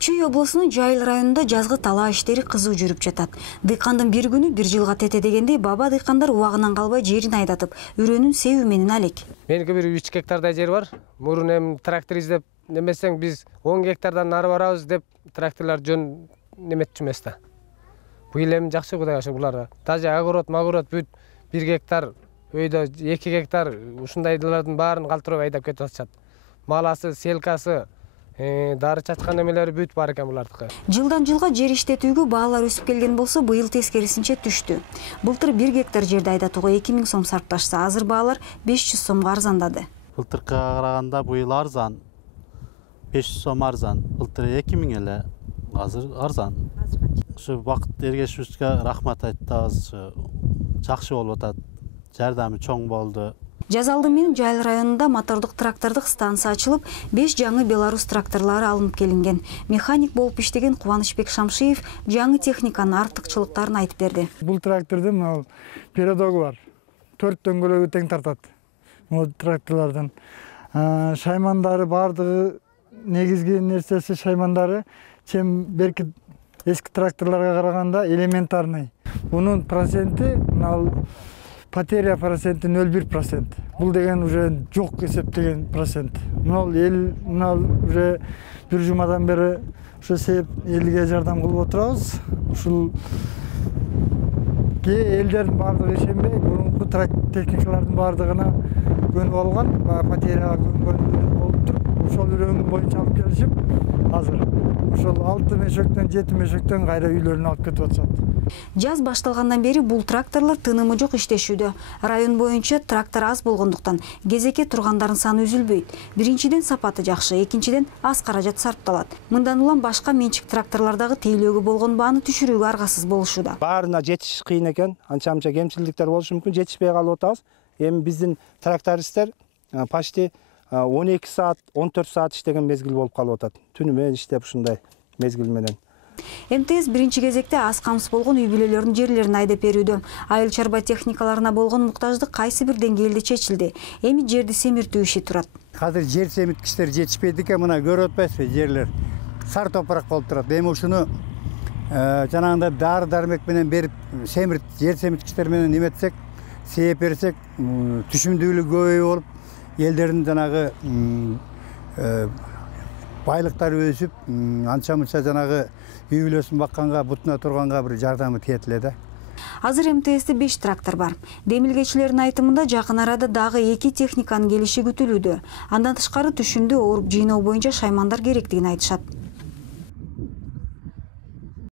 Чүй облусунун Жайыл районунда жазгы талаа иштери кызуу жүрүп жатат. Дыйкандын бир күнү бир жылга тете дегендей баба дыйкандар убагынан калбай жерин айдатып, үрөнүн себүү менен алек. Меники бир 3 гектардай жер бар. Мурун эми трактор издеп немесең биз 10 гектардан нары барабыз деп тракторлор жөн неметчүмүз да. Быйыл эми жакшы Кудайга шүгүр булар. Даже огород, магород бүт 1 гектар, өйдө 2 гектар ушундайлардын баарын калтырып айдап кетип атышат. Маласы, селкасы, дары чачкан эмелери бүт бар экен булардыкы. Жылдан жылга жер иштетүүгө баалар өсүп келген болсо, быйыл тескерисинче түштү. Былтыр 1 гектар жерди айдатууга 2000 сом сарпташса, азыр баалар 500 сомго арзандады. Былтыркыга караганда быйыл арзан. 500 сом арзан. Былтыр 2000 эле, азыр арзан. Ушу Бакыт Эргешевичке рахмат айтабыз. Жакшы болуп атат. Жардамы чоң болду. Жаз алды менен Жайыл районунда мотордук трактордук станция ачылып, 5 жаңы Беларусь тракторлары алынып келинген. Механик болуп иштеген Кубанычбек Шамшиев жаңы техниканын артыкчылыктарын айтып берди. Бул трактордун передогу бар. 4 дөңгөлөгү тең тартат. Бул тракторлордун шаймандары бардыгы, негизги нерсеси шаймандары чем берки эски тракторлорго караганда элементарный. Бунун проценти потеря проценти 0,1%. Бул деген уже жок эсептеген процент. Уже бир жумадан бери ошо себеп элге жардам кылып отурабыз. Ушул элдердин бардыгы ишенбей, мурунку техникалардын бардыгына көнүп алган, потеряга көнгөн болуп туруп, ошол үрөң боюнча алып келишип, азыр ошол 6 мешектен 7 мешектен кайра үйлөрүнө алып кетип атышат. Жаз башталгандан бери бул тракторлор тынымы жок иштешүүдө. Район боюнча трактор аз болгондуктан кезекке тургандардын саны үзүлбөйт. Биринчиден сапаты жакшы, экинчиден аз каражат сарпталат. Мындан улам башка менчик тракторлордогу тейлөөгө болгон бааны түшүрүүгө аргасыз болушууда. Баарына жетиш кыйын экен, анча-мынча кемчиликтер болушу мүмкүн, жетишпей калып атабыз. Эми биздин трактористтер почти 12 саат, 14 саат иштеген мезгил болуп калып атат. Түнү менен иштеп ушундай мезгил менен. МТС биринчи кезекте аз камсыз болгон үй бүлөлөрдүн жерлерин айдап берүүдө. Айыл чарба техникаларына болгон муктаждык кайсы бир деңгээлде чечилди. Эми жерди семиртүү иши турат. Азыр жер семирткичтер жетишпейт экен, мына көрүп атпайсызбы, жерлер сар топурак болуп турат. Эми ушуну жанагындай дары дармек менен берип жер семирткичтер менен эметсек, сээп берсек, түшүмдүүлүк көбөйүп болуп, элдердин жанагы байлыктары өсүп, анча-мынча жанагы үй бүлөсүн бакканга, бутуна турганга бир жардамы тиетиле да. Азыр МТС'те 5 трактор бар. Демилгечилердин айтымында жакын арада дагы 2 техниканын келиши күтүлүүдө. Андан тышкары түшүмдү ооруп жыйноо боюнча шаймандар керектигин айтышат.